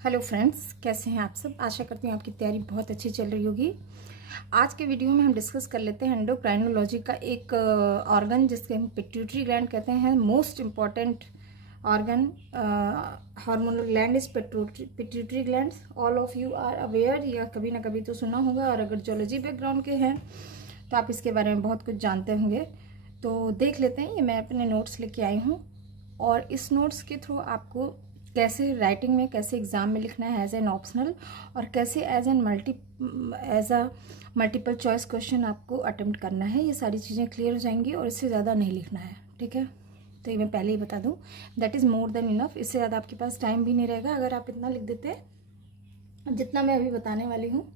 Hello friends, कैसे हैं आप सब। आशा करती हूँ आपकी तैयारी बहुत अच्छी चल रही होगी। आज के वीडियो में हम डिस्कस कर लेते हैं एंडोक्राइनोलॉजी का एक ऑर्गन जिसके हम पिट्यूटरी ग्लैंड कहते हैं। Most important organ hormonal gland is pituitary gland. All of you are aware, या कभी ना कभी तो सुना होगा, और अगर जूलॉजी बैकग्राउंड के हैं तो आप इसके बारे में बहुत कुछ जानते होंगे। तो देख लेते हैं। ये मैं अपने नोट्स लेके आई हूँ, और इस नोट्स के थ्रू आपको कैसे राइटिंग में, कैसे एग्जाम में लिखना है एज एन ऑप्शनल, और कैसे as a multiple choice question आपको अटेम्प्ट करना है, ये सारी चीज़ें क्लियर हो जाएंगी। और इससे ज़्यादा नहीं लिखना है, ठीक है। तो ये मैं पहले ही बता दूं, that is more than enough. इससे ज़्यादा आपके पास टाइम भी नहीं रहेगा अगर आप इतना लिख देते हैं जितना मैं अभी बताने वाली हूँ,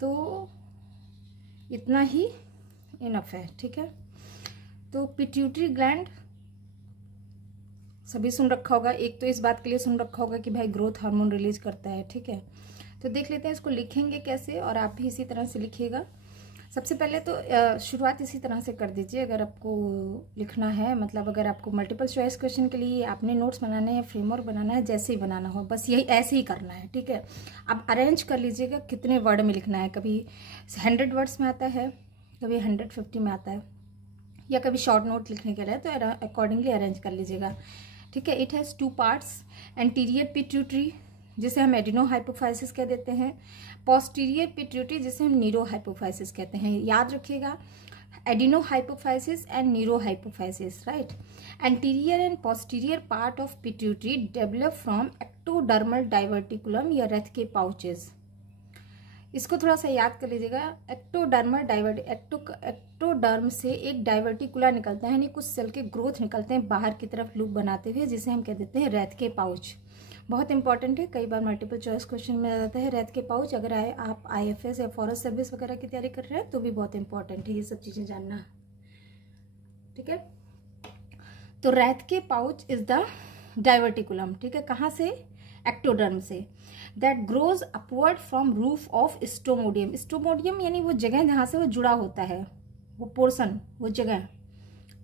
तो इतना ही इनफ है, ठीक है। तो पिट्यूटरी ग्लैंड सभी सुन रखा होगा। एक तो इस बात के लिए सुन रखा होगा कि भाई ग्रोथ हार्मोन रिलीज करता है, ठीक है। तो देख लेते हैं इसको लिखेंगे कैसे, और आप भी इसी तरह से लिखिएगा। सबसे पहले तो शुरुआत इसी तरह से कर दीजिए अगर आपको लिखना है। मतलब अगर आपको मल्टीपल चॉइस क्वेश्चन के लिए आपने नोट्स बनाने हैं, फ्रेमवर्क बनाना है, जैसे ही बनाना हो, बस यही ऐसे ही करना है, ठीक है। आप अरेंज कर लीजिएगा कितने वर्ड में लिखना है। कभी 100 वर्ड्स में आता है, कभी 150 में आता है, या कभी शॉर्ट नोट लिखने के लिए, तो अकॉर्डिंगली अरेंज कर लीजिएगा, ठीक है। It has 2 parts. Anterior pituitary, जिसे हम एडिनो हाइपोफाइसिस कह देते हैं, पोस्टीरियर पिट्यूटरी, जिसे हम नीरो हाइपोफाइसिस कहते हैं। याद रखिएगा, adeno hypophysis and neuro hypophysis, right. Anterior and posterior part of pituitary develop from ectodermal diverticulum या रथ के पाउचेस। इसको थोड़ा सा याद कर लीजिएगा। एक्टोडर्म से एक डाइवर्टिकुला निकलता है, यानी कुछ सेल के ग्रोथ निकलते हैं बाहर की तरफ लूप बनाते हुए, जिसे हम कह देते हैं रैथ के पाउच। बहुत इंपॉर्टेंट है, कई बार मल्टीपल चॉइस क्वेश्चन में आ जाता है रैथ के पाउच। अगर आप IFS या फॉरेस्ट सर्विस वगैरह की तैयारी कर रहे हैं तो भी बहुत इंपॉर्टेंट है ये सब चीजें जानना, ठीक है। तो रैथ के पाउच इज द डाइवर्टिकुलम, ठीक है। कहाँ से? एक्टोडर्म से। That grows upward from roof of stomodeum. Stomodeum यानी वो जगह जहां से वो जुड़ा होता है, वो पोर्शन, वो जगह,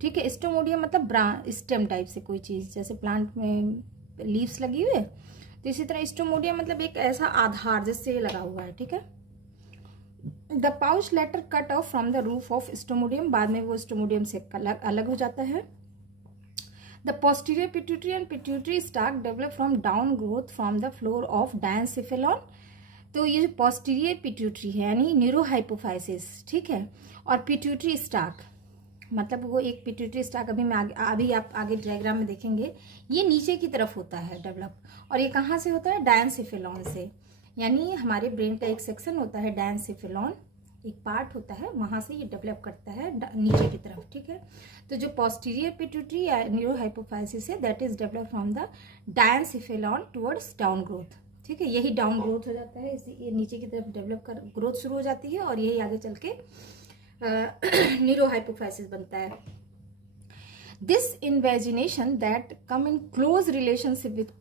ठीक है। स्टोमोडियम मतलब स्टेम टाइप से कोई चीज, जैसे प्लांट में लीव्स लगी हुई है, तो इसी तरह स्टोमोडियम मतलब एक ऐसा आधार जिससे ये लगा हुआ है, ठीक है। The pouch later cut off from the roof of stomodeum, बाद में वो स्टोमोडियम से अलग हो जाता है। The posterior pituitary and pituitary stalk develop from down growth from the floor of diencephalon। तो ये posterior pituitary है यानी न्यूरोहाइपोफाइसिस, ठीक है। और pituitary stalk मतलब वो एक pituitary stalk अभी आप आगे डायग्राम में देखेंगे, ये नीचे की तरफ होता है डेवलप। और ये कहाँ से होता है? डायनसेफेलॉन से। यानी हमारे ब्रेन का एक सेक्शन होता है डायनसेफेलॉन, एक पार्ट होता है, वहां से ये डेवलप करता है नीचे की तरफ, ठीक है। तो जो पोस्टीरियर पिट्यूटरी या न्यूरोहाइपोफाइसिस है, that is develop from the diencephalon towards down growth, ठीक है। यही डाउन ग्रोथ हो जाता है, ये नीचे की तरफ डेवलप कर ग्रोथ शुरू हो जाती है, और यही आगे चल के न्यूरोहाइपोफाइसिस बनता है। This invagination that come in close relationship with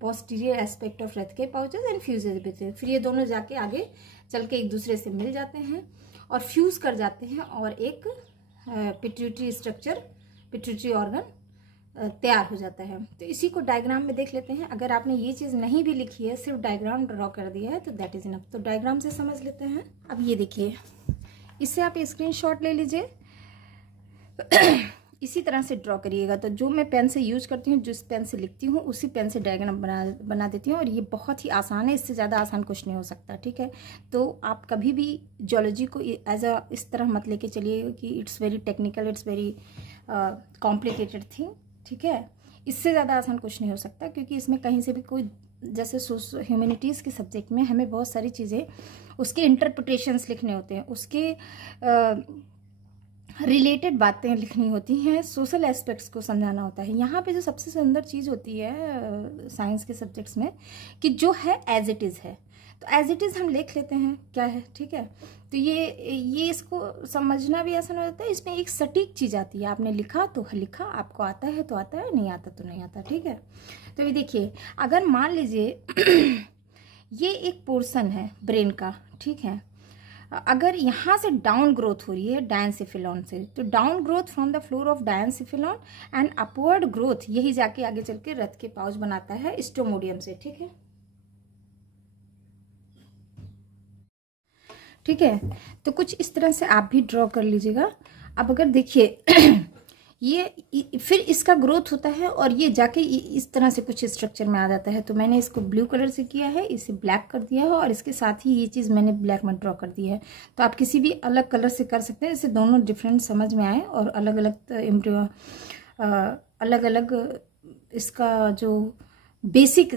posterior aspect of Rathke pouches and fuses with it. फिर ये दोनों जाके आगे चल के एक दूसरे से मिल जाते हैं और फ्यूज कर जाते हैं, और एक पिट्यूटरी स्ट्रक्चर, पिट्यूटरी ऑर्गन तैयार हो जाता है। तो इसी को डायग्राम में देख लेते हैं। अगर आपने ये चीज नहीं भी लिखी है, सिर्फ डायग्राम ड्रॉ कर दिया है, तो दैट इज इनफ। तो डायग्राम से समझ लेते हैं। अब ये देखिए, इससे आप स्क्रीनशॉट ले लीजिए, इसी तरह से ड्रॉ करिएगा। तो जो मैं पेन से यूज करती हूँ, जिस पेन से लिखती हूँ, उसी पेन से डायग्राम बना देती हूँ, और ये बहुत ही आसान है, इससे ज़्यादा आसान कुछ नहीं हो सकता, ठीक है। तो आप कभी भी जियोलॉजी को एज अ इस तरह मत लेके चलिए कि it's very technical, it's very complicated thing, ठीक है। इससे ज़्यादा आसान कुछ नहीं हो सकता, क्योंकि इसमें कहीं से भी कोई, जैसे ह्यूमैनिटीज़ के सब्जेक्ट में हमें बहुत सारी चीज़ें, उसके इंटरप्रिटेशंस लिखने होते हैं, उसके रिलेटेड बातें लिखनी होती हैं, सोशल एस्पेक्ट्स को समझाना होता है। यहाँ पे जो सबसे सुंदर चीज़ होती है साइंस के सब्जेक्ट्स में, कि जो है एज इट इज़ है, तो एज इट इज़ हम लिख लेते हैं क्या है, ठीक है। तो ये इसको समझना भी आसान हो जाता है। इसमें एक सटीक चीज़ आती है, आपने लिखा तो लिखा, आपको आता है तो आता है, नहीं आता तो नहीं आता, ठीक है। तो ये देखिए, अगर मान लीजिए ये एक पोर्शन है ब्रेन का, ठीक है। अगर यहाँ से डाउन ग्रोथ हो रही है डायनसेफेलॉन से, तो down growth from the floor of diencephalon and upward growth यही जाके आगे चल के रथ के पाउच बनाता है स्टोमोडियम से, ठीक है। ठीक है। तो कुछ इस तरह से आप भी ड्रॉ कर लीजिएगा। अब अगर देखिए ये फिर इसका ग्रोथ होता है और ये जाके इस तरह से कुछ स्ट्रक्चर में आ जाता है। तो मैंने इसको ब्लू कलर से किया है, इसे ब्लैक कर दिया है और इसके साथ ही ये चीज़ मैंने ब्लैक में ड्रॉ कर दी है। तो आप किसी भी अलग कलर से कर सकते हैं, इससे दोनों डिफरेंट समझ में आए और अलग अलग एम्ब्रियो अलग अलग इसका जो बेसिक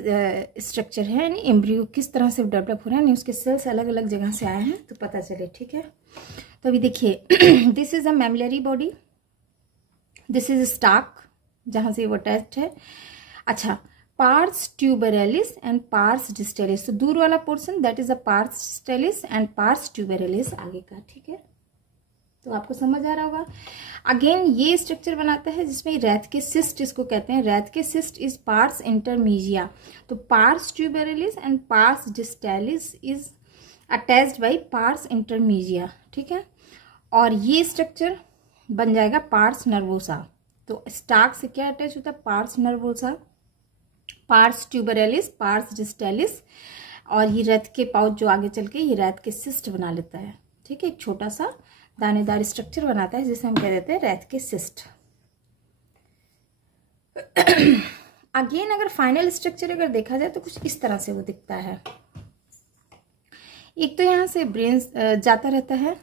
स्ट्रक्चर है यानी एम्ब्रियो किस तरह से डेवलप हो रहा है, यानी उसके सेल्स अलग अलग जगह से आए हैं तो पता चले। ठीक है, तो अभी देखिए this is a mammillary body, this is stalk जहां से वो अटैच्ड है। अच्छा, pars tuberalis and pars distalis, तो दूर वाला portion that is a pars distalis and pars tuberalis आगे का। ठीक है, तो आपको समझ आ रहा होगा। अगेन ये स्ट्रक्चर बनाता है जिसमें रैथ के सिस्ट इसको कहते हैं। रैथ के सिस्ट इज पार्स इंटरमीजिया, तो pars tuberalis and pars distalis is attached by pars intermedia. ठीक है, और ये स्ट्रक्चर बन जाएगा पार्स नर्वोसा। तो स्टार्क से क्या अटैच होता है? Pars nervosa, pars tuberalis, pars distalis, और ये रैथ के पाउच जो आगे चल के ये रैथ के सिस्ट बना लेता है। ठीक है, एक छोटा सा दानेदार स्ट्रक्चर बनाता है जिसे हम कह देते हैं रैथ के सिस्ट। अगेन अगर फाइनल स्ट्रक्चर अगर देखा जाए तो कुछ इस तरह से वो दिखता है। एक तो यहाँ से ब्रेन जाता रहता है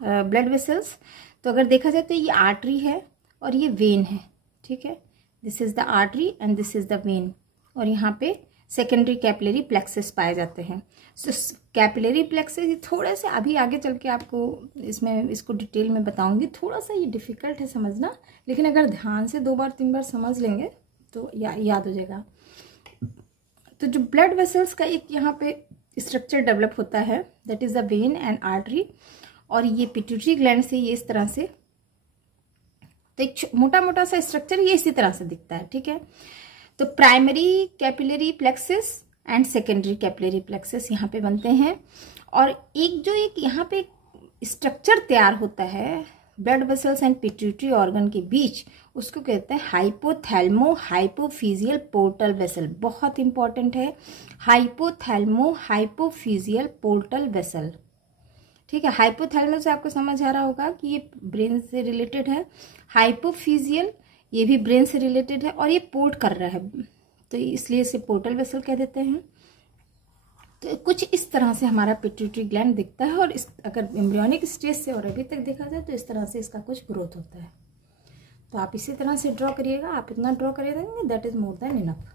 ब्लड वेसल्स, तो अगर देखा जाए तो ये आर्टरी है और ये वेन है। ठीक है, this is the artery and this is the when, और यहाँ पे सेकेंडरी कैपिलरी प्लेक्सस पाए जाते हैं। सो कैपिलरी प्लेक्सस ये थोड़ा सा अभी आगे चल के आपको इसमें इसको डिटेल में बताऊंगी, थोड़ा सा ये डिफिकल्ट है समझना, लेकिन अगर ध्यान से 2 बार 3 बार समझ लेंगे तो याद हो जाएगा। तो जो ब्लड वेसल्स का एक यहाँ पे स्ट्रक्चर डेवलप होता है that is the when and artery, और ये पिट्यूटरी ग्लैंड से ये इस तरह से, तो एक मोटा मोटा सा स्ट्रक्चर ये इसी तरह से दिखता है। ठीक है, तो primary capillary plexus and secondary capillary plexus यहाँ पे बनते हैं, और एक यहाँ पे स्ट्रक्चर तैयार होता है blood vessels and pituitary organ के बीच, उसको कहते हैं हाइपोथैल्मो हाइपोफिजियल पोर्टल वेसल। बहुत इंपॉर्टेंट है, हाइपोथैल्मो हाइपोफिजियल पोर्टल वेसल। ठीक है, हाइपोथैलेमस से आपको समझ आ रहा होगा कि ये ब्रेन से रिलेटेड है, हाइपोफिजियल ये भी ब्रेन से रिलेटेड है, और ये पोर्ट कर रहा है तो इसलिए इसे पोर्टल वेसल कह देते हैं। तो कुछ इस तरह से हमारा पिट्यूटरी ग्लैंड दिखता है, और इस अगर एम्ब्रियोनिक स्टेज से और अभी तक देखा जाए तो इस तरह से इसका कुछ ग्रोथ होता है। तो आप इसी तरह से ड्रॉ करिएगा, आप इतना ड्रॉ कर देंगे that is more than enough.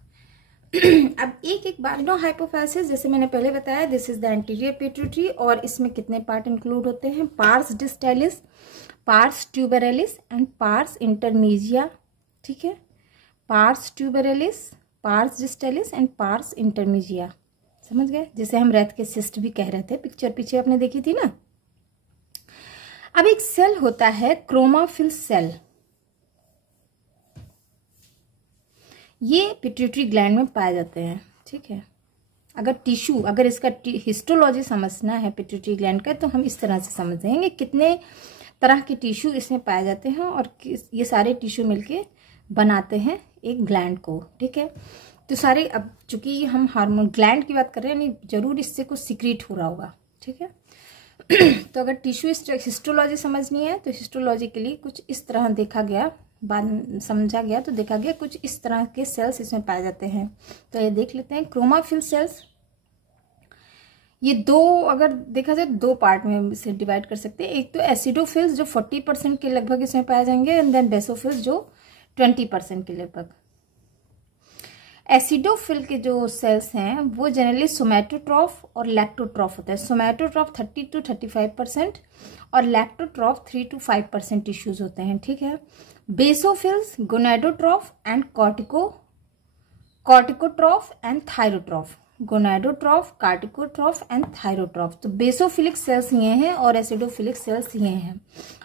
अब एक बार नो हाइपोफाइसिस जैसे मैंने पहले बताया, this is the anterior pituitary, और इसमें कितने पार्ट इंक्लूड होते हैं? Pars distalis, pars tuberalis and pars intermedia. ठीक है, pars tuberalis, pars distalis and pars intermedia, समझ गए? जिसे हम रैथ के सिस्ट भी कह रहे थे, पिक्चर पीछे आपने देखी थी ना। अब एक सेल होता है क्रोमाफिल सेल, ये पिट्यूटरी ग्लैंड में पाए जाते हैं। ठीक है, अगर टिश्यू, अगर इसका हिस्टोलॉजी समझना है पिट्यूटरी ग्लैंड का, तो हम इस तरह से समझेंगे कितने तरह के टिश्यू इसमें पाए जाते हैं, और ये सारे टिश्यू मिलके बनाते हैं एक ग्लैंड को। ठीक है, तो सारे, अब चूंकि हम हार्मोन ग्लैंड की बात कर रहे हैं, नहीं जरूर इससे कुछ सीक्रेट हो रहा होगा। ठीक है, तो अगर टिश्यू हिस्टोलॉजी समझनी है तो हिस्टोलॉजी के लिए कुछ इस तरह देखा गया, बाद समझा गया तो देखा गया कुछ इस तरह के सेल्स इसमें पाए जाते हैं। तो ये देख लेते हैं क्रोमाफिल सेल्स। ये दो, अगर देखा जाए 2 पार्ट में इसे डिवाइड कर सकते हैं। एक तो एसिडोफिल्स जो 40% के लगभग इसमें पाए जाएंगे, एंड देन बेसोफिल्स जो 20% के लगभग। एसिडोफिल के जो सेल्स हैं वो जनरली सोमैटोट्रॉफ और लैक्टोट्रॉफ होता है। सोमैटोट्रॉफ 30 to 35% और लैक्टोट्रॉफ 3 to 5% टिश्यूज होते हैं। ठीक है, बेसोफिल्स गोनाडोट्रॉफ एंड कॉर्टिकोट्रॉफ एंड थायरोट्रॉफ, गोनाडोट्रॉफ, कार्टिकोट्रॉफ एंड थायरोट्रॉफ। तो बेसोफिलिक सेल्स ये हैं और एसिडोफिलिक सेल्स ये हैं।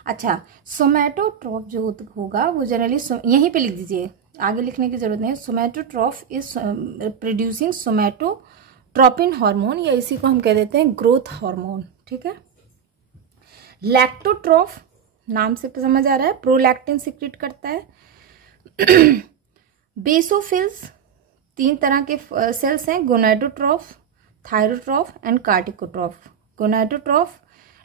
अच्छा, सोमैटोट्रॉफ जो होगा वो जनरली यहीं पे लिख दीजिए, आगे लिखने की जरूरत नहीं है। सोमैटोट्रॉफ इज प्रोड्यूसिंग सोमैटोट्रोपिन हार्मोन, या इसी को हम कह देते हैं ग्रोथ हार्मोन। ठीक है, लैक्टोट्रॉफ नाम से समझ आ रहा है, प्रोलैक्टिन सिक्रेट करता है। बेसोफिल्स 3 तरह के सेल्स हैं, गोनाडोट्रॉफ, थायरोट्रॉफ एंड कार्टिकोट्रॉफ। गोनाडोट्रॉफ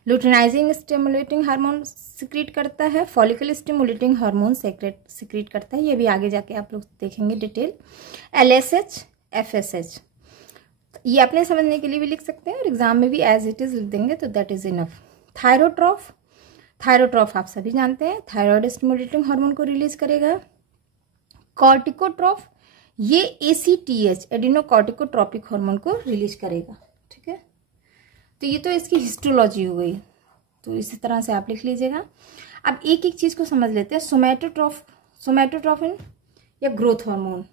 लुटेनाइजिंग स्टिमुलेटिंग हार्मोन सिक्रीट करता है, फॉलिकल स्टिमुलेटिंग हार्मोन सिक्रीट करता है, ये भी आगे जाके आप लोग देखेंगे डिटेल। LSH FSH ये अपने समझने के लिए भी लिख सकते हैं और एग्जाम में भी एज इट इज लिख देंगे तो दैट इज इनफ। थायरोट्रॉफ आप सभी जानते हैं, थायराइड स्टिमुलेटिंग हार्मोन को रिलीज करेगा। कॉर्टिकोट्रॉफ ये ACTH एडिनोकॉर्टिकोट्रोपिक हार्मोन को रिलीज करेगा। ठीक है, तो ये तो इसकी हिस्टोलॉजी हो गई, तो इसी तरह से आप लिख लीजिएगा। अब एक एक चीज को समझ लेते हैं। सोमैटोट्रोफिन या ग्रोथ हार्मोन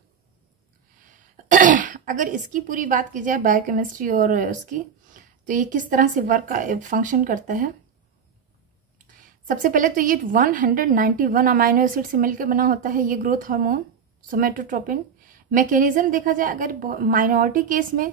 अगर इसकी पूरी बात की जाए बायोकेमिस्ट्री और उसकी, तो ये किस तरह से फंक्शन करता है। सबसे पहले तो ये 191 अमाइनो एसिड से मिलकर बना होता है ये ग्रोथ हार्मोन सोमैटोट्रोपिन। मैकेनिज्म देखा जाए अगर माइनॉरिटी केस में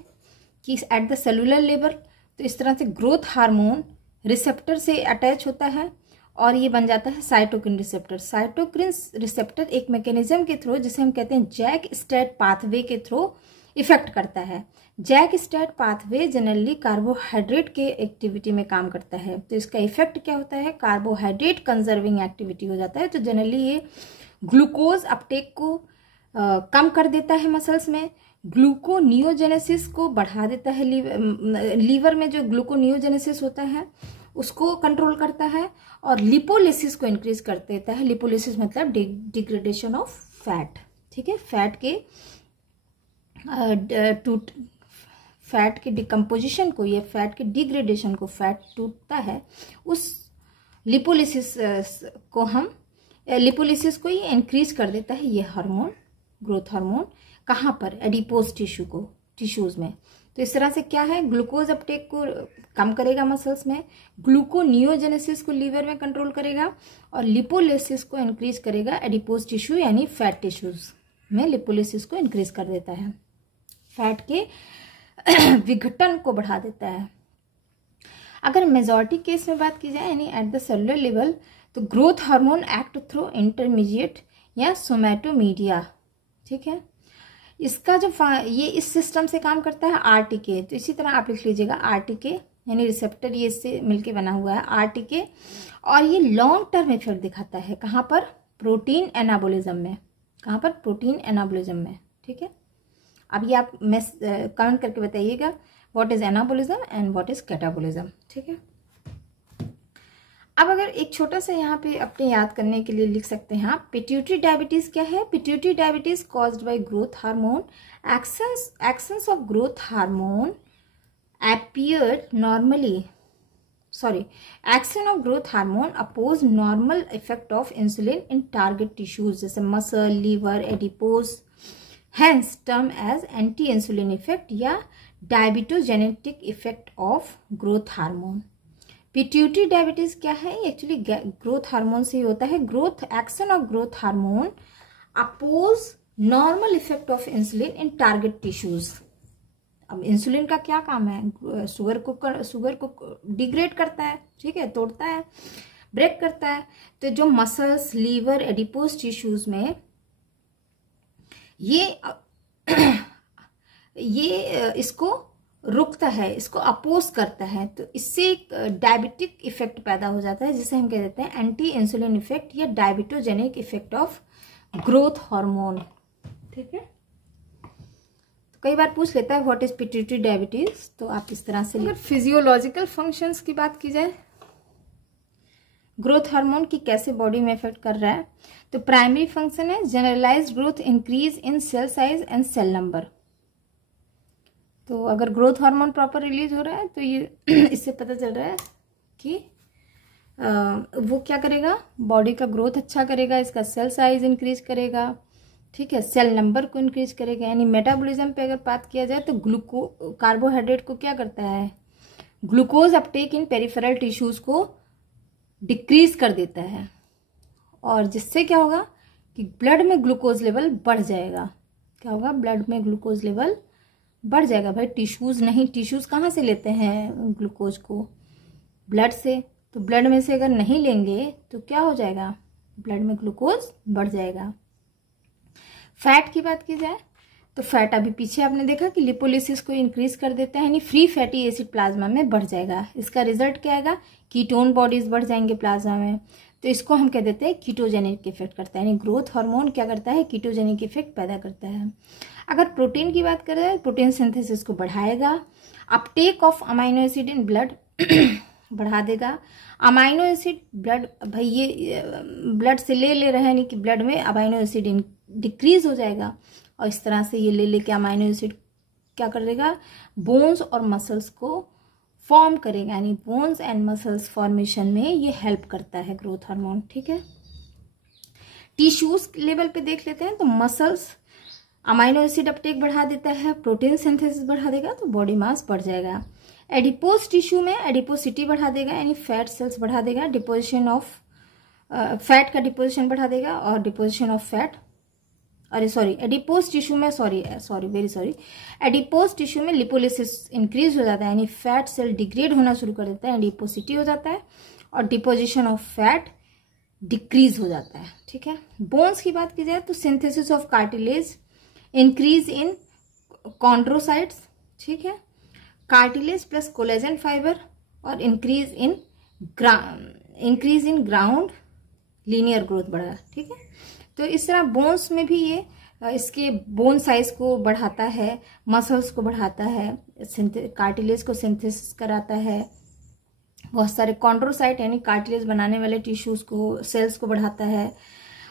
कि एट द सेलुलर लेवल, तो इस तरह से ग्रोथ हार्मोन रिसेप्टर से अटैच होता है और ये बन जाता है साइटोकिन रिसेप्टर। साइटोकिन रिसेप्टर एक मैकेनिज्म के थ्रू, जिसे हम कहते हैं जैक स्टैट पाथवे के थ्रू इफेक्ट करता है। JAK STAT pathway generally carbohydrate के एक्टिविटी में काम करता है, तो इसका इफेक्ट क्या होता है, कार्बोहाइड्रेट कंजर्विंग एक्टिविटी हो जाता है। तो जनरली ये ग्लूकोज अपटेक को कम कर देता है मसल्स में, ग्लूकोनियोजेनेसिस को बढ़ा देता है, लीवर में जो ग्लूकोनियोजेनेसिस होता है उसको कंट्रोल करता है, और लिपोलिसिस को इंक्रीज कर देता है। लिपोलिसिस मतलब डिग्रेडेशन ऑफ फैट। ठीक है, फैट के डिकम्पोजिशन को या फैट के डिग्रेडेशन को, फैट टूटता है, उस लिपोलिसिस को ये इंक्रीज कर देता है ये हार्मोन, ग्रोथ हार्मोन। कहाँ पर, एडिपोज टिश्यूज में। तो इस तरह से क्या है, ग्लूकोज अपटेक को कम करेगा मसल्स में, ग्लूकोनियोजेनेसिस को लीवर में कंट्रोल करेगा, और लिपोलिसिस को इंक्रीज करेगा एडिपोज टिश्यू यानी फैट टिश्यूज में। लिपोलिसिस को इंक्रीज कर देता है, फैट के विघटन को बढ़ा देता है। अगर मेजॉरिटी केस में बात की जाए यानी एट द सेलुलर लेवल, तो growth hormone act through intermediate या सोमैटोमीडिया। ठीक है, इसका जो ये इस सिस्टम से काम करता है RTK, तो इसी तरह आप लिख लीजिएगा RTK यानी रिसेप्टर, ये इससे मिलके बना हुआ है RTK, और ये लॉन्ग टर्म इफेक्ट दिखाता है कहाँ पर, प्रोटीन एनाबोलिज्म में। कहाँ पर, प्रोटीन एनाबोलिज्म में। ठीक है, अब ये आप कमेंट करके बताइएगा what is anabolism and what is catabolism. ठीक है, अब अगर एक छोटा सा यहाँ पे अपने याद करने के लिए लिख सकते हैं आप, पिट्यूटरी डायबिटीज क्या है। Pituitary diabetes caused by growth hormone, actions of growth hormone appeared normally, action of growth hormone oppose normal effect of insulin in target tissues जैसे muscle, liver, adipose, hence term as anti-insulin effect या diabetogenetic effect of growth hormone। Pituitary diabetes क्या है, actually growth hormone से ही होता है। Growth action of growth hormone oppose normal effect of insulin in target tissues. अब insulin का क्या काम है, शुगर को डिग्रेड करता है, ठीक है, तोड़ता है, ब्रेक करता है। तो जो मसल्स, लीवर, एडिपोज टिश्यूज में ये इसको रुकता है, इसको अपोज करता है, तो इससे एक डायबिटिक इफेक्ट पैदा हो जाता है जिसे हम कह देते हैं एंटी इंसुलिन इफेक्ट या diabetogenic effect of growth hormone. ठीक है, तो कई बार पूछ लेता है व्हाट इज पिट्यूटरी डायबिटीज, तो आप इस तरह से। अगर फिजियोलॉजिकल फंक्शंस की बात की जाए, ग्रोथ हार्मोन की कैसे बॉडी में इफेक्ट कर रहा है, तो प्राइमरी फंक्शन है generalised growth, increase in cell size and cell number. तो अगर ग्रोथ हार्मोन प्रॉपर रिलीज हो रहा है तो ये इससे पता चल रहा है कि वो क्या करेगा, बॉडी का ग्रोथ अच्छा करेगा, इसका सेल साइज इंक्रीज करेगा, ठीक है, सेल नंबर को इंक्रीज करेगा। यानी मेटाबॉलिज्म पे अगर बात किया जाए तो कार्बोहाइड्रेट को क्या करता है, ग्लूकोज अपटेक इन पेरिफेरल टिश्यूज को डिक्रीज कर देता है, और जिससे क्या होगा कि ब्लड में ग्लूकोज लेवल बढ़ जाएगा। क्या होगा, ब्लड में ग्लूकोज लेवल बढ़ जाएगा। भाई टिश्यूज नहीं, टिश्यूज कहाँ से लेते हैं ग्लूकोज को, ब्लड से। तो ब्लड में से अगर नहीं लेंगे तो क्या हो जाएगा, ब्लड में ग्लूकोज बढ़ जाएगा। फैट की बात की जाए तो फैट अभी पीछे आपने देखा कि लिपोलिसिस को इंक्रीज कर देता है, यानी फ्री फैटी एसिड प्लाज्मा में बढ़ जाएगा। इसका रिजल्ट क्या आएगा, कीटोन बॉडीज बढ़ जाएंगे प्लाज्मा में। तो इसको हम कह देते हैं कीटोजेनिक इफेक्ट करता है, यानी ग्रोथ हार्मोन क्या करता है, कीटोजेनिक इफेक्ट पैदा करता है। अगर प्रोटीन की बात करें, प्रोटीन सिंथेसिस को बढ़ाएगा। Uptake of amino acid in blood बढ़ा देगा। अमाइनो एसिड ब्लड, भाई ये ब्लड से ले रहे हैं, यानी कि ब्लड में अमाइनो एसिड डिक्रीज हो जाएगा, और इस तरह से ये लेके अमाइनो एसिड क्या कर देगा, बोन्स और मसल्स को फॉर्म करेगा, यानी बोन्स एंड मसल्स फॉर्मेशन में ये हेल्प करता है ग्रोथ हार्मोन। ठीक है, टिश्यूज लेवल पे देख लेते हैं। तो मसल्स अमाइनो एसिड अपटेक बढ़ा देता है, प्रोटीन सिंथेसिस बढ़ा देगा, तो बॉडी मास बढ़ जाएगा। एडिपोज टिश्यू में एडिपोसिटी बढ़ा देगा, यानी फैट सेल्स बढ़ा देगा, डिपोजिशन ऑफ फैट का डिपोजिशन बढ़ा देगा, और डिपोजिशन ऑफ फैट, अरे सॉरी, एडिपोज टिश्यू में एडिपोज टिश्यू में लिपोलिसिस इंक्रीज हो जाता है, यानी फैट सेल डिग्रेड होना शुरू कर देता है, एडिपोसिटी हो जाता है, और डिपोजिशन ऑफ फैट डिक्रीज हो जाता है। ठीक है, बोन्स की बात की जाए तो synthesis of cartilage, increase in chondrocytes, ठीक है, कार्टिलेज प्लस कोलेजन फाइबर, और increase in ground linear growth बढ़ा। ठीक है, तो इस तरह बोन्स में भी ये इसके बोन साइज को बढ़ाता है, मसल्स को बढ़ाता है, कार्टिलेज को सिंथेसिस कराता है, बहुत सारे कॉन्ड्रोसाइट यानी कार्टिलेज बनाने वाले टिश्यूज को, सेल्स को बढ़ाता है,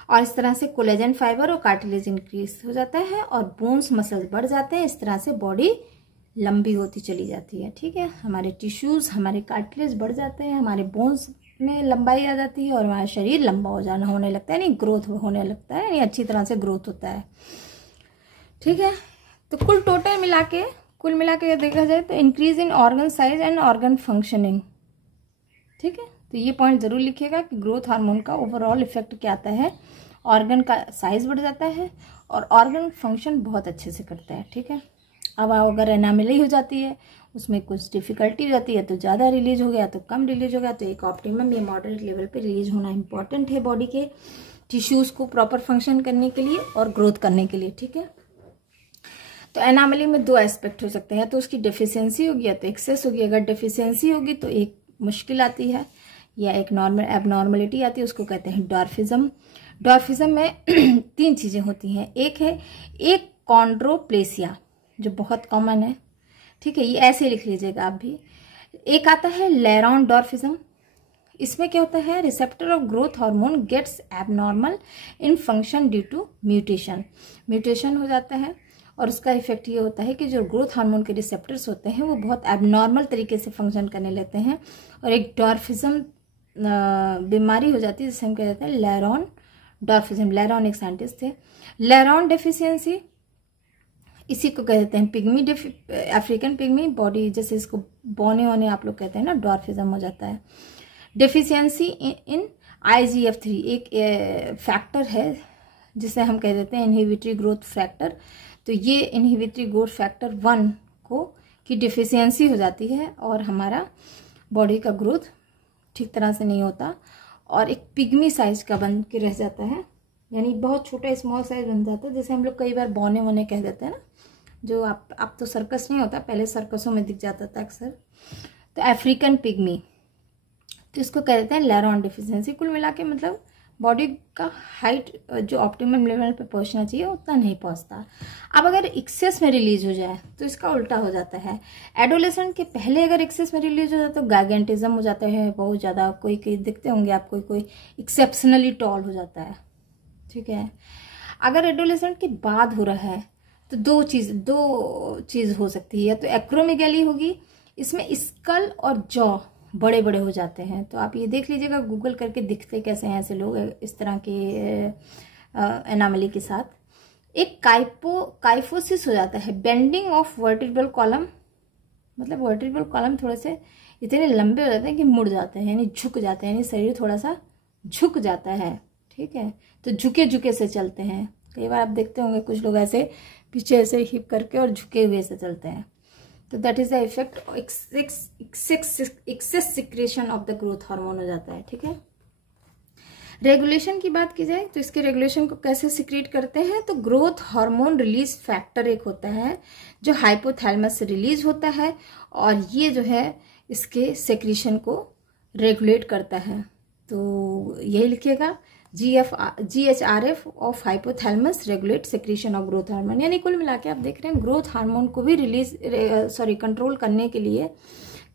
और इस तरह से कोलेजन फाइबर और कार्टिलेज इंक्रीज हो जाता है, और बोन्स मसल्स बढ़ जाते हैं। इस तरह से बॉडी लंबी होती चली जाती है। ठीक है, हमारे टिश्यूज, हमारे कार्टिलेज बढ़ जाते हैं, हमारे बोन्स में लंबाई आ जाती है, और हमारा शरीर लंबा होने लगता है, यानी ग्रोथ होने लगता है, यानी अच्छी तरह से ग्रोथ होता है। ठीक है, तो कुल मिला के देखा जाए तो increase in organ size and organ functioning. ठीक है, तो ये पॉइंट जरूर लिखिएगा कि ग्रोथ हार्मोन का ओवरऑल इफेक्ट क्या आता है, ऑर्गन का साइज बढ़ जाता है, और ऑर्गन फंक्शन बहुत अच्छे से करता है। ठीक है, अब अगर एनामली हो जाती है, उसमें कुछ डिफिकल्टी हो जाती है, तो ज़्यादा रिलीज हो गया तो कम रिलीज हो गया, तो एक ऑप्टिमम या मॉडरेट लेवल पे रिलीज होना इंपॉर्टेंट है बॉडी के टिश्यूज को प्रॉपर फंक्शन करने के लिए और ग्रोथ करने के लिए। ठीक है, तो एनामली में दो एस्पेक्ट हो सकते हैं, तो उसकी डेफिशिएंसी होगी या तो एक्सेस होगी। अगर डेफिशिएंसी होगी तो एक मुश्किल आती है या एक नॉर्मल एबनॉर्मलिटी आती है, उसको कहते हैं डॉर्फिज्म। डॉर्फिज्म में 3 चीज़ें होती हैं। एक कॉन्ड्रोप्लेसिया जो बहुत कॉमन है। ठीक है, ये ऐसे लिख लीजिएगा आप भी। एक आता है लेरॉन डॉर्फिज्म। इसमें क्या होता है, receptor of growth hormone gets abnormal in function due to mutation हो जाता है, और उसका इफेक्ट ये होता है कि जो ग्रोथ हार्मोन के रिसेप्टर्स होते हैं वो बहुत एबनॉर्मल तरीके से फंक्शन करने लगते हैं, और एक डॉर्फिज्म बीमारी हो जाती है जिसे हम कहते हैं लेरॉन डॉर्फिज्म। लेरॉन एक साइंटिस्ट थे। लेरॉन डेफिशिएंसी, इसी को कहते हैं पिग्मी, अफ्रीकन पिग्मी बॉडी, जैसे इसको बौने होने आप लोग कहते हैं ना, डॉर्फिज्म हो जाता है। डेफिशिएंसी इन IGF-3 एक फैक्टर है जिसे हम कह देते हैं इनहिबिटरी ग्रोथ फैक्टर। तो ये इनहिबिटरी ग्रोथ फैक्टर 1 की डिफिशियंसी हो जाती है, और हमारा बॉडी का ग्रोथ ठीक तरह से नहीं होता, और एक पिग्मी साइज का बन के रह जाता है, यानी बहुत छोटा स्मॉल साइज बन जाता है, जैसे हम लोग कई बार बौने वोने कह देते हैं ना, जो अब तो सर्कस नहीं होता, पहले सर्कसों में दिख जाता था अक्सर। तो अफ्रीकन पिग्मी, तो इसको कह देते हैं लेरॉन डिफिशियंसी। कुल मिला के मतलब बॉडी का हाइट जो ऑप्टिमम लेवल पे पहुंचना चाहिए उतना नहीं पहुंचता। अब अगर एक्सेस में रिलीज हो जाए तो इसका उल्टा हो जाता है। एडोलेसेंट के पहले अगर एक्सेस में रिलीज हो जाए तो गाइगेंटिज्म हो जाता है, बहुत ज़्यादा। कोई दिखते होंगे आप, कोई एक्सेप्शनली टॉल हो जाता है। ठीक है, अगर एडोलेसेंट के बाद हो रहा है तो दो चीज़ हो सकती है, या तो एक्रोमेगैली होगी, इसमें स्कल और जॉ बड़े बड़े हो जाते हैं। तो आप ये देख लीजिएगा, गूगल करके दिखते कैसे हैं ऐसे लोग इस तरह के एनामली के साथ। एक काइफोसिस हो जाता है, बेंडिंग ऑफ वर्टिब्रल कॉलम, मतलब वर्टिब्रल कॉलम थोड़े से इतने लंबे हो जाते हैं कि मुड़ जाते हैं, यानी झुक जाते हैं, यानी शरीर थोड़ा सा झुक जाता है। ठीक है, तो झुके से चलते हैं। कई बार आप देखते होंगे कुछ लोग ऐसे पीछे ऐसे हिप करके और झुके हुए से चलते हैं। तो that is the effect excess secretion of the growth hormone हो जाता है। ठीक है, रेगुलेशन की बात की जाए तो इसके रेगुलेशन को कैसे सिक्रीट करते हैं, तो ग्रोथ हार्मोन रिलीज फैक्टर एक होता है जो हाइपोथैलेमस से रिलीज होता है और ये जो है इसके सेक्रीशन को रेगुलेट करता है। तो यही लिखिएगा GHRF of hypothalamus regulate secretion of growth hormone. यानी कुल मिला के आप देख रहे हैं ग्रोथ हार्मोन को भी कंट्रोल करने के लिए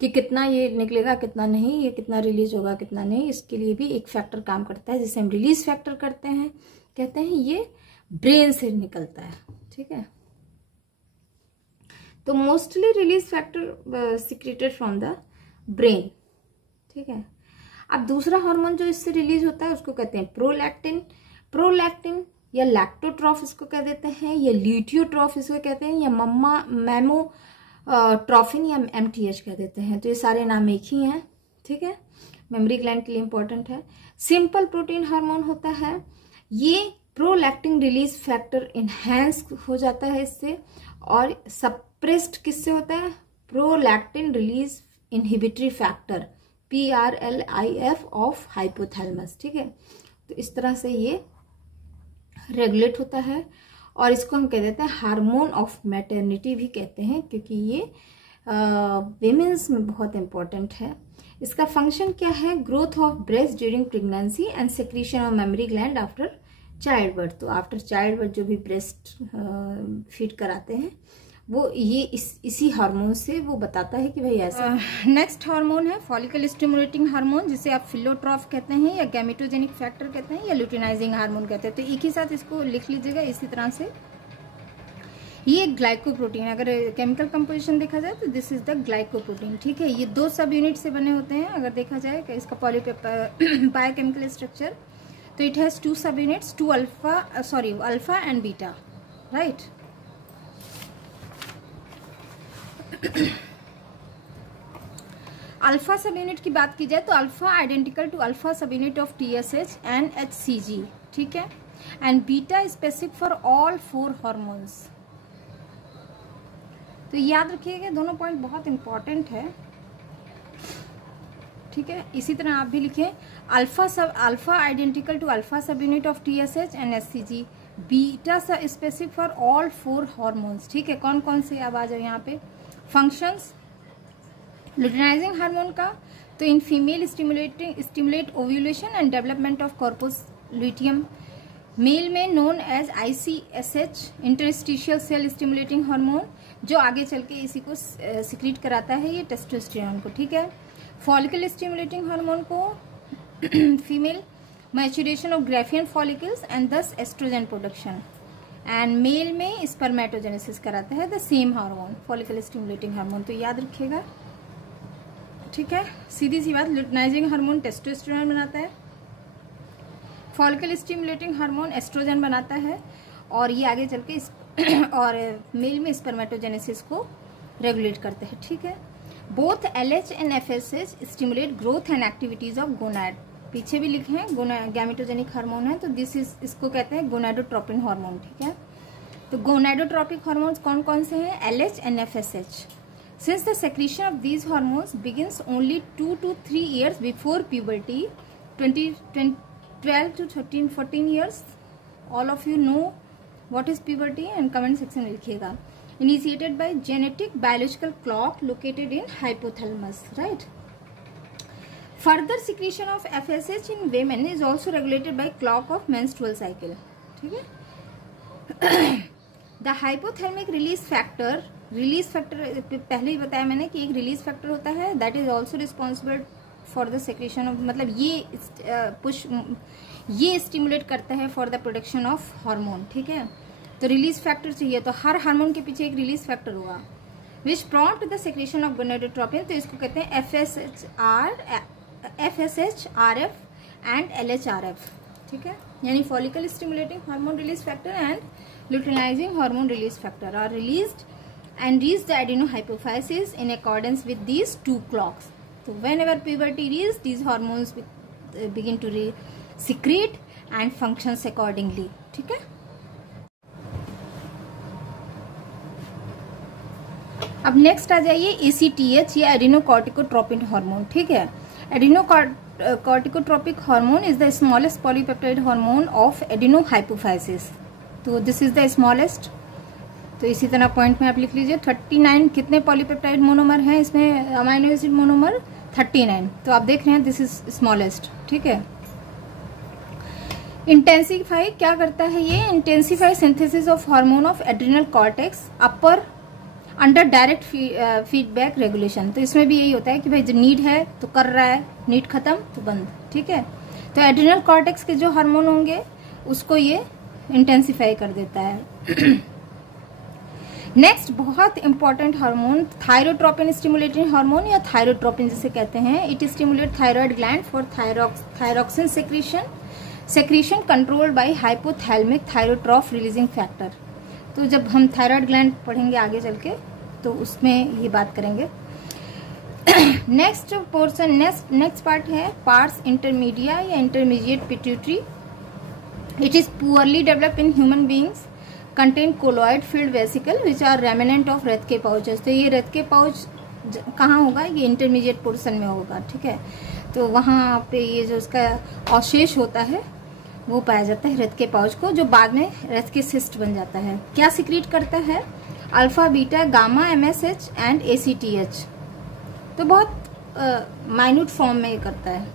कि कितना ये निकलेगा कितना नहीं, ये कितना रिलीज होगा कितना नहीं, इसके लिए भी एक फैक्टर काम करता है जिसे हम रिलीज फैक्टर करते हैं, कहते हैं ये ब्रेन से निकलता है। ठीक है, तो mostly release factor secreted from the brain. ठीक है, अब दूसरा हार्मोन जो इससे रिलीज होता है उसको कहते हैं प्रोलैक्टिन या लैक्टोट्रॉफ इसको कह देते हैं, या ल्यूटियोट्रॉफ इसको कहते हैं, या मेमोट्रॉफिन या MTH कह देते हैं। तो ये सारे नाम एक ही हैं। ठीक है, मेमोरी ग्लैंड के लिए इंपॉर्टेंट है। सिंपल प्रोटीन हार्मोन होता है, ये प्रोलैक्टिन रिलीज फैक्टर इनहेंस हो जाता है इससे, और सप्रेस्ड किससे होता है, prolactin release inhibitory factor PRLIF of hypothalamus. ठीक है, तो इस तरह से ये रेगुलेट होता है और इसको हम कह देते हैं हार्मोन ऑफ मैटरनिटी भी कहते हैं, क्योंकि ये विमेंस में बहुत इंपॉर्टेंट है। इसका फंक्शन क्या है, growth of breast during pregnancy and secretion of memory gland after child birth. तो आफ्टर चाइल्ड बर्थ जो भी ब्रेस्ट फीड कराते हैं वो ये इसी हार्मोन से वो बताता है कि भाई ऐसा। नेक्स्ट हार्मोन है फॉलिकल स्टिमुलेटिंग हार्मोन, जिसे आप फिलोट्रॉफ कहते हैं या गैमेटोजेनिक फैक्टर कहते हैं या ल्यूटिनाइजिंग हार्मोन कहते हैं। तो एक ही साथ इसको लिख लीजिएगा इसी तरह से। ये ग्लाइकोप्रोटीन, अगर केमिकल कंपोजिशन देखा जाए तो दिस इज द ग्लाइकोप्रोटीन। ठीक है, ये 2 सब यूनिट से बने होते हैं। अगर देखा जाए कि इसका बायोकेमिकल स्ट्रक्चर, तो it has 2 subunit, 2 alpha and beta, right. Alpha subunit की बात की जाए तो alpha identical to alpha subunit of TSH and HCG। ठीक है, and beta specific for all 4 hormones. तो याद रखिएगा दोनों पॉइंट बहुत इंपॉर्टेंट है। ठीक है, इसी तरह आप भी लिखें alpha identical to alpha subunit of TSH and HCG, beta specific for all 4 hormones. ठीक है, कौन कौन से अब आ जाओ यहाँ पे। फंक्शंस लुटिनाइजिंग हार्मोन का, तो in female stimulate ovulation and development of corpus luteum. Male में known as ICSH interstitial cell stimulating hormone, जो आगे चल के इसी को सिक्रीट कराता है, ये टेस्टोस्टेरोन को। ठीक है, फॉलिकल स्टिमुलेटिंग हार्मोन को female maturation of Graafian follicles and दस एस्ट्रोजन प्रोडक्शन, एंड मेल में स्पर्मेटोजेनेसिस कराता है the same hormone follicle stimulating hormone. तो याद रखिएगा। ठीक है, सीधी सी बात, लुटिनाइजिंग हार्मोन टेस्टोस्टेरोन बनाता है, फॉलिकल स्टिमुलेटिंग हार्मोन एस्ट्रोजन बनाता है, और ये आगे चल के और मेल में स्पर्मेटोजेनेसिस को रेगुलेट करते हैं। ठीक है, both LH and FSH stimulate growth and activities of gonad. पीछे भी लिखे हैं गैमेटोजेनिक हार्मोन है, तो इसको कहते हैं गोनाडोट्रोपिन हार्मोन। ठीक है, तो गोनाडोट्रोपिक हार्मोन्स कौन कौन से हैं, LH and FSH। Since the secretion of these hormones begins only 2 to 3 years before puberty, 12 to 14 years, all of you know what is puberty and comment section में लिखिएगा। Initiated by genetic biological clock located in hypothalamus, right. Further secretion of FSH in women is also regulated by clock of menstrual cycle. ठीक है, the hypothalamic release factor पहले ही बताया मैंने कि एक release factor होता है, that is also responsible for the secretion of, मतलब ये स्टिमुलेट करता है for the production of hormone. ठीक है, तो रिलीज फैक्टर चाहिए, तो हर हार्मोन के पीछे एक रिलीज फैक्टर होगा which prompt the secretion of gonadotropin. तो इसको कहते हैं FSH, RF एंड LHRF। ठीक है, यानी follicle stimulating hormone release factor and luteinizing hormone release factor are released and reach the adenohypophysis in accordance with these 2 clocks. So whenever puberty reaches, these hormones begin to secrete and functions accordingly. ठीक है, अब next आ जाइए ACTH या एडिनोकॉर्टिकोट्रोपिन hormone. ठीक है, corticotropic hormone is the smallest polypeptide hormone of adenohypophysis. तो this is the smallest. तो इसी तरह पॉइंट में आप लिख लीजिए 39 कितने पॉलीपेप्टाइड मोनोमर हैं इसमें, अमाइनो एसिड मोनोमर 39। तो आप देख रहे हैं दिस इज स्मॉलेस्ट, ठीक है। इंटेंसिफाई क्या करता है ये, intensify synthesis of hormone of adrenal cortex upper under direct feedback regulation. तो इसमें भी यही होता है कि भाई जो नीड है तो कर रहा है, नीड खत्म तो बंद, ठीक है। तो एड्रिनल कॉर्टेक्स के जो हार्मोन होंगे उसको ये इंटेंसिफाई कर देता है। नेक्स्ट बहुत important hormone thyrotropin stimulating hormone या थायरोट्रोपिन जिसे कहते हैं। It stimulate thyroid gland for thyroxine secretion controlled by hypothalamic thyrotroph releasing factor. तो जब हम थायराइड ग्लैंड पढ़ेंगे आगे चल के तो उसमें ये बात करेंगे। नेक्स्ट पोर्शन नेक्स्ट पार्ट है पार्स इंटरमीडिया या intermediate pituitary. It is poorly developed in human beings, contain colloid filled vesicle which are remnant of Rathke pouches. तो ये रथ के पाउच कहाँ होगा, ये इंटरमीडिएट पोर्शन में होगा, ठीक है। तो वहाँ पे ये जो उसका अवशेष होता है वो पाया जाता है रथ के पाउच को, जो बाद में रथ के सिस्ट बन जाता है। क्या सिक्रीट करता है, alpha beta gamma MSH and ACTH। तो बहुत माइन्यूट फॉर्म में ये करता है।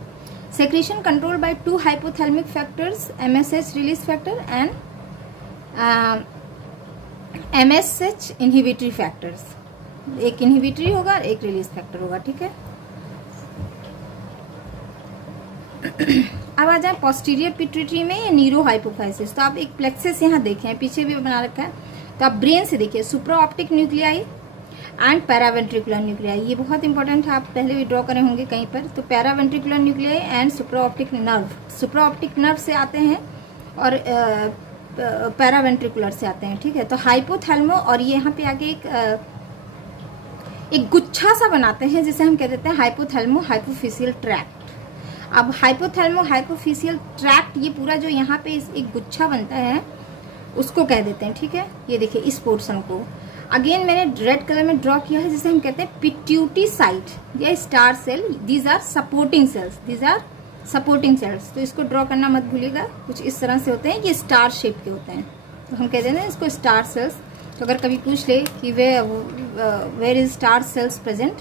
Secretion control by 2 hypothalamic factors, MSH release factor and MSH inhibitory factors. एक इनहिबिटरी होगा और एक रिलीज फैक्टर होगा, ठीक है। अब आ जाए पोस्टीरियर पिट्यूटरी में या न्यूरो हाइपोफाइसिस। तो आप एक प्लेक्सस यहाँ देखें, पीछे भी बना रखा है, तो आप ब्रेन से देखिए सुप्रा optic nuclei and paraventricular nuclei. ये बहुत इंपॉर्टेंट है, आप पहले भी ड्रॉ करे होंगे कहीं पर। तो paraventricular nuclei and supra optic nerve, supra optic nerve से आते हैं और पैरावेंट्रिकुलर से आते हैं, ठीक है। तो हाइपोथैलेमो और ये यहाँ पे आगे एक गुच्छा सा बनाते हैं जिसे हम कह देते हैं हाइपोथैलेमो हाइपोफिशियल ट्रैक्ट। अब हाइपोथैलेमो हाइपोफिशियल ट्रैक्ट ये पूरा जो यहाँ पे एक गुच्छा बनता है उसको कह देते हैं, ठीक है। ये देखिए इस पोर्शन को अगेन मैंने रेड कलर में ड्रॉ किया है जिसे हम कहते हैं पिट्यूटरी साइट या star cell. These are supporting cells, these are supporting cells. तो इसको ड्रॉ करना मत भूलिएगा, कुछ इस तरह से होते हैं, ये स्टार शेप के होते हैं। तो हम कहते हैं इसको स्टार सेल्स। तो अगर कभी पूछ ले कि where is star cells present,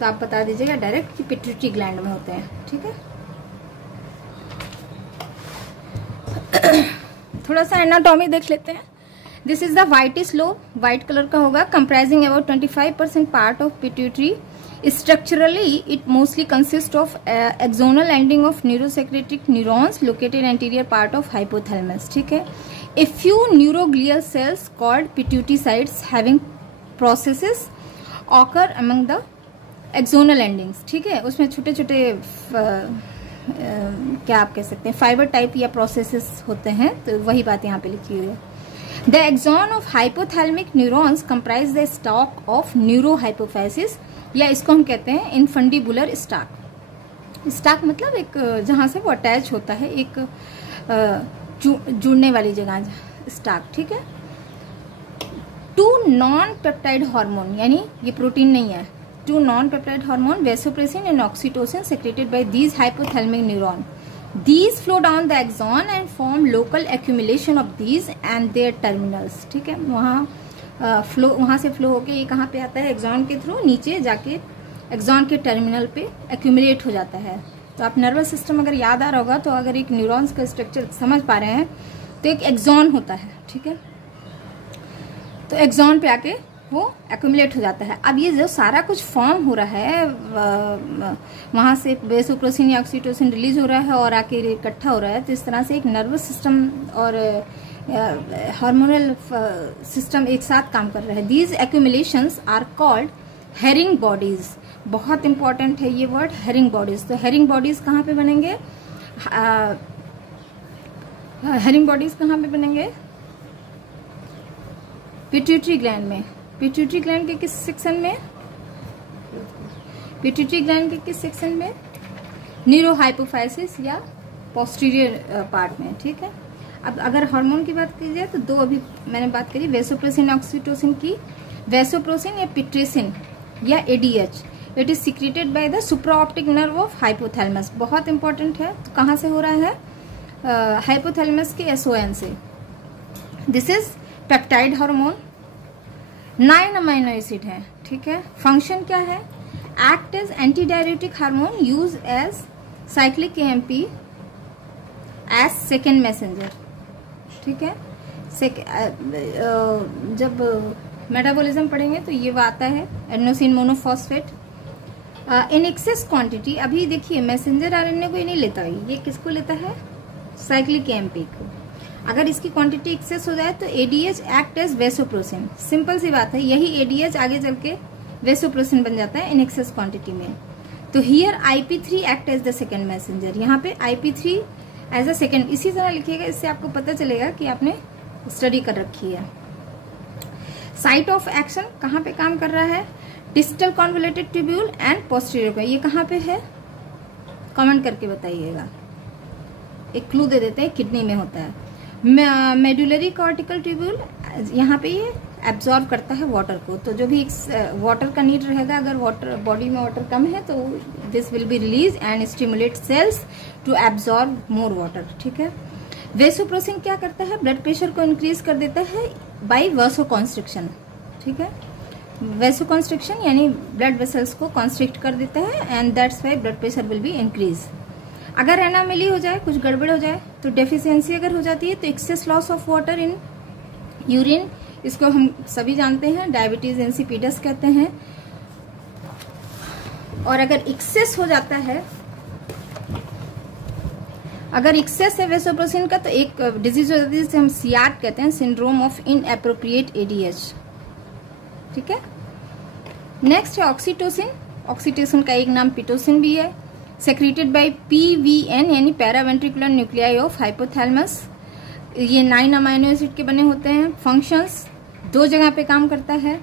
तो आप बता दीजिएगा डायरेक्ट कि पिट्यूटरी ग्लैंड में होते हैं, ठीक है। थोड़ा सा एनाटॉमी देख लेते हैं। This is the whitish lobe, white colour का होगा, comprising about 25% part of pituitary. Structurally, it mostly consists of axonal ending of neurosecretic neurons located anterior part of hypothalamus, ठीक है। A few neuroglial cells called pituitary-cytes having processes occur among the axonal endings, ठीक है। उसमें छोटे छोटे क्या आप कह सकते हैं फाइबर टाइप या प्रोसेसेस होते हैं, तो वही बात यहाँ पे लिखी हुई है। The axon of hypothalamic neurons comprise the stalk of neurohypophysis, या इसको हम कहते हैं इनफंडिबुलर स्टाक। स्टाक मतलब एक जहां से वो अटैच होता है, एक जुड़ने वाली जगह स्टाक, ठीक है। 2 नॉन पेप्टाइड हार्मोन, यानी ये प्रोटीन नहीं है, 2 non peptide hormone vasopressin and oxytocin secreted bye these hypothalamic neuron. These flow down the axon and form local accumulation of these and their terminals, ठीक है। वहाँ से फ्लो होके ये कहाँ पे आता है, एक्सॉन के थ्रू नीचे जाके एक्सॉन के टर्मिनल पे एक्यूमुलेट हो जाता है। तो आप नर्वस सिस्टम अगर याद आ रहा होगा, तो अगर एक न्यूरॉन्स का स्ट्रक्चर समझ पा रहे हैं, तो एक एक्सॉन होता है, ठीक है। तो एक्सॉन पे आके वो एक्यूमुलेट हो जाता है। अब ये जो सारा कुछ फॉर्म हो रहा है, वहाँ से वेसोप्रेसिन या ऑक्सीटोसिन रिलीज हो रहा है और आके इकट्ठा हो रहा है। तो इस तरह से एक नर्वस सिस्टम और हार्मोनल सिस्टम एक साथ काम कर रहा है। These accumulations are called herring bodies. बहुत इंपॉर्टेंट है ये वर्ड, हेरिंग बॉडीज। तो हेरिंग बॉडीज कहाँ पे बनेंगे, हेरिंग बॉडीज कहाँ पे बनेंगे, पिट्यूटरी ग्लैंड में। पिट्यूटरी ग्लैंड के किस सेक्शन में, पिट्यूटरी ग्लैंड के किस सेक्शन में, न्यूरोहाइपोफाइसिस या पोस्टीरियर पार्ट में, ठीक है। अब अगर हार्मोन की बात की जाए तो 2 अभी मैंने बात करी वैसोप्रेसिन ऑक्सीटोसिन की। वैसोप्रेसिन या पिट्रेसिन या ADH, it is secreted by the supraoptic nerve of hypothalamus. बहुत इंपॉर्टेंट है। तो कहाँ से हो रहा है? हाइपोथैलेमस के SON से। This is peptide hormone, 9 amino acid है, ठीक है। फंक्शन क्या है? Act as anti diuretic hormone, use as cyclic AMP as second messenger, ठीक है। जब मेटाबॉलिज्म पढ़ेंगे तो ये आता है adenosine monophosphate in excess quantity. अभी देखिए मैसेंजर RNA को ये नहीं लेता, ये किसको लेता है? साइक्लिक AMP को। अगर इसकी क्वांटिटी एक्सेस हो जाए तो ADH एक्ट एज वेसोप्रोसिन। सिंपल सी बात है, यही ADH आगे चल के वेसोप्रोसिन बन जाता है इन एक्सेस क्वांटिटी में। तो here IP3 act as the second messenger. यहाँ पे IP3 एज अ सेकेंड, इसी तरह लिखिएगा, इससे आपको पता चलेगा कि आपने स्टडी कर रखी है। साइट ऑफ एक्शन कहाँ पे काम कर रहा है? Distal convoluted tubule and posterior पे। ये कहाँ पे है? कमेंट करके बताइएगा। एक क्लू दे देते हैं, किडनी में होता है। मेडुलरी कॉर्टिकल ट्यूब्यूल, यहाँ पे ये एब्जॉर्ब करता है वाटर को। तो जो भी वाटर का नीड रहेगा, अगर वाटर बॉडी में वाटर कम है तो this will be release and stimulate cells to absorb more water, ठीक है। वेसोप्रोसिन क्या करता है? ब्लड प्रेशर को इंक्रीज कर देता है बाय वेसोकॉन्स्ट्रिक्शन, ठीक है। वेसोकॉन्स्ट्रिक्शन यानी ब्लड वेसल्स को कॉन्स्ट्रिक्ट कर देता है and that's why blood pressure will be increase. अगर एनामेली हो जाए, कुछ गड़बड़ हो जाए, तो डेफिशिएंसी अगर हो जाती है तो excess loss of water in urine, इसको हम सभी जानते हैं डायबिटीज इंसिपिडस कहते हैं। और अगर एक्सेस हो जाता है, अगर एक्सेस है वेसोप्रोसिन का, तो एक डिजीज हो जाती है जिसे हम सियाट कहते हैं, सिंड्रोम ऑफ इनएप्रोप्रिएट ADH, ठीक है। नेक्स्ट है ऑक्सीटोसिन। ऑक्सीटोसिन का एक नाम पिटोसिन भी है। सेक्रेटेड बाय PVN यानी पैरावेंट्रिकुलर न्यूक्लियाई ऑफ हाइपोथैलेमस। ये 9 अमाइनो एसिड के बने होते हैं। फंक्शंस 2 जगह पे काम करता है।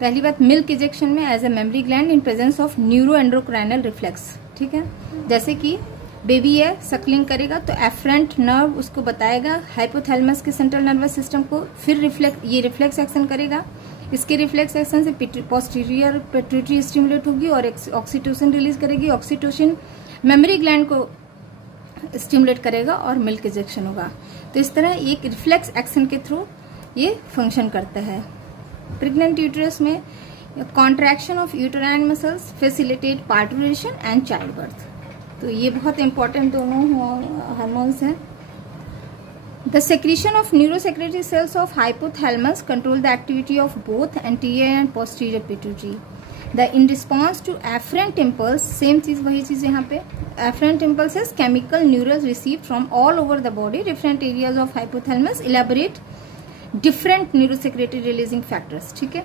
पहली बात, मिल्क इजेक्शन में as a mammary gland in presence of neuro endocrinal reflex, ठीक है। जैसे कि बेबी है, सकलिंग करेगा तो एफरेंट नर्व उसको बताएगा हाइपोथैलेमस के सेंट्रल नर्वस सिस्टम को, फिर रिफ्लेक्स एक्शन करेगा। इसके रिफ्लेक्स एक्शन से पोस्टीरियर पिट्यूटरी स्टिमुलेट होगी और ऑक्सीटोसिन रिलीज करेगी। ऑक्सीटोसिन मेमोरी ग्लैंड को स्टिमुलेट करेगा और मिल्क इजेक्शन होगा। तो इस तरह एक रिफ्लेक्स एक्शन के थ्रू ये फंक्शन करता है। प्रेग्नेंट यूट्रस में contraction of uterine muscles facilitate parturition and child birth. तो ये बहुत इंपॉर्टेंट दोनों हार्मोन्स हैं। The secretion of neurosecretory cells of hypothalamus control the activity of both anterior and posterior pituitary. In response to afferent impulse, same चीज वही चीज यहाँ पे, afferent impulses chemical neurons received from all over the body, different areas of hypothalamus elaborate different neurosecretory releasing factors, ठीक है।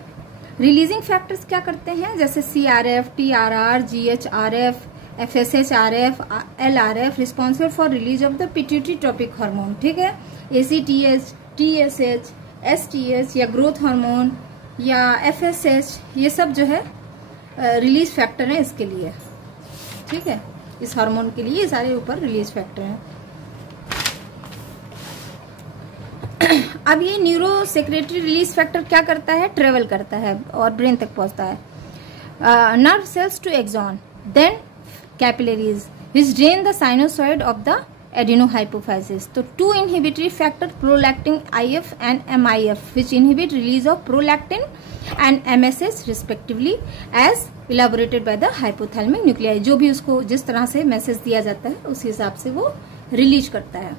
releasing factors क्या करते हैं? जैसे CRF, TRR, GHRF, FSH-RF, LRF responsible for release of the pituitary tropic hormone, ठीक है। ACTH, TSH, STH या growth hormone या FSH, ये सब जो है रिलीज फैक्टर है इसके लिए, ठीक है। इस हार्मोन के लिए ये सारे ऊपर रिलीज फैक्टर हैं। अब ये न्यूरो सेक्रेटरी रिलीज फैक्टर क्या करता है? ट्रेवल करता है और ब्रेन तक पहुंचता है। Nerve cells to axon, then capillaries which drain the sinusoid of the adenohypophysis. तो 2 inhibitory factor prolactin IF and MIF which inhibit release of prolactin and MSH respectively as elaborated by the hypothalamic nuclei. जो भी उसको जिस तरह से message दिया जाता है उस हिसाब से वो रिलीज करता है।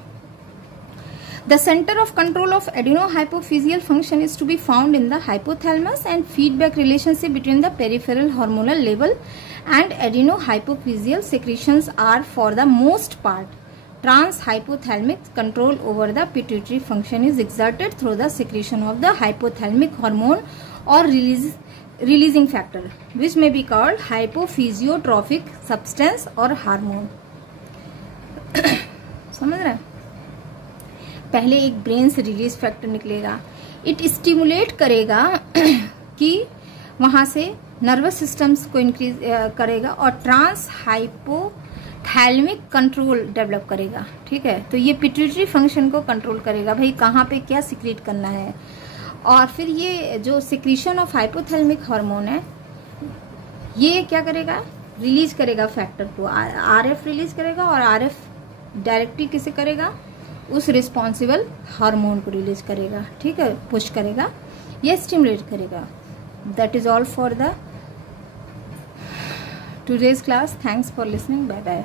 The center of control of adenohypophyseal function is to be found in the hypothalamus and feedback relationship between the peripheral hormonal level and adenohypophyseal secretions are for the most part transhypothalamic. Control over the pituitary function is exerted through the secretion of the hypothalamic hormone or releasing factor which may be called hypophysiotrophic substance or hormone. समझ रहे हैं? पहले एक brain से release factor निकलेगा, it stimulate करेगा कि वहां से नर्वस सिस्टम्स को इंक्रीज करेगा और ट्रांस हाइपोथैलेमिक कंट्रोल डेवलप करेगा, ठीक है। तो ये पिट्यूटरी फंक्शन को कंट्रोल करेगा, भाई कहाँ पे क्या सिक्रीट करना है। और फिर ये जो सिक्रीशन ऑफ हाइपोथैलेमिक हार्मोन है ये क्या करेगा, रिलीज करेगा फैक्टर को, RF रिलीज करेगा, और RF डायरेक्टली किसे करेगा, उस रिस्पॉन्सिबल हार्मोन को रिलीज करेगा, ठीक है, पुश करेगा, ये स्टिमुलेट करेगा। That is all for the today's class. Thanks for listening, bye bye.